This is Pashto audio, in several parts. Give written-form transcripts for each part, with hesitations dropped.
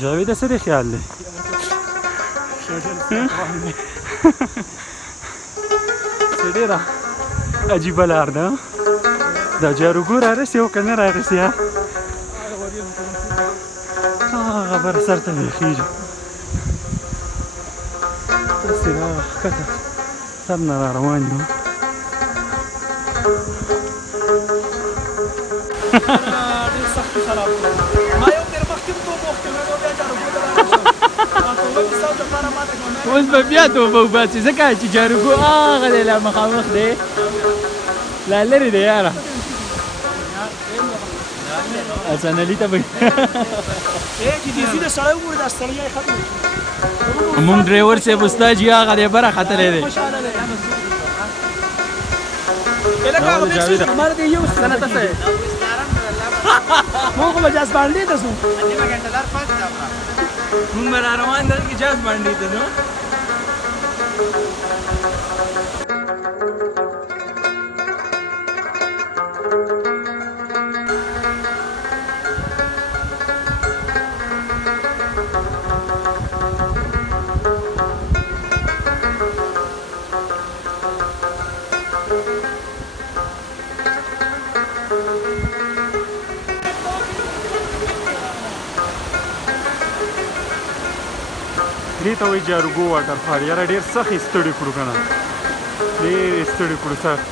جاوید څه دی خیال دی؟ څه ډېره عجیبه لار ده دا جاروګو رارسي او که نه رارسي خبره سر ته ویخېږي داسې راښکته سر نه را روان یو ډېر سخت خراب ما یو تېر مخکې هم توبه وختې مې بیا جاروګو ته راشم توبه مې ستا دپاره ماته کړه اوس به بیا توبه وباسي ځکه چې جاروګو هغه دی لا مخامخ دی لا لرې دی یاره حسنعلي ته به چې دیسي د سړی وګورې دا ستړیا یې ختمه مونږ ډرایور صاحب استاد جي هغه دی بره ختلی دی خوشحاله دی لکه هغه بېخ هماره دی یو سنه ته صاحب مونږ خو به جاز باندې ته ځو مونږ به را روان دلته کې جاز باندې ته ځو دې ته وایي جاروګو واټرفال یاره ډېر سخت یې ستړي کړو که نه ډېر یې ستړي کړو سخت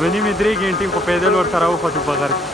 2.5-3 ګنټې خو پیدل ورته راوختو په غر کې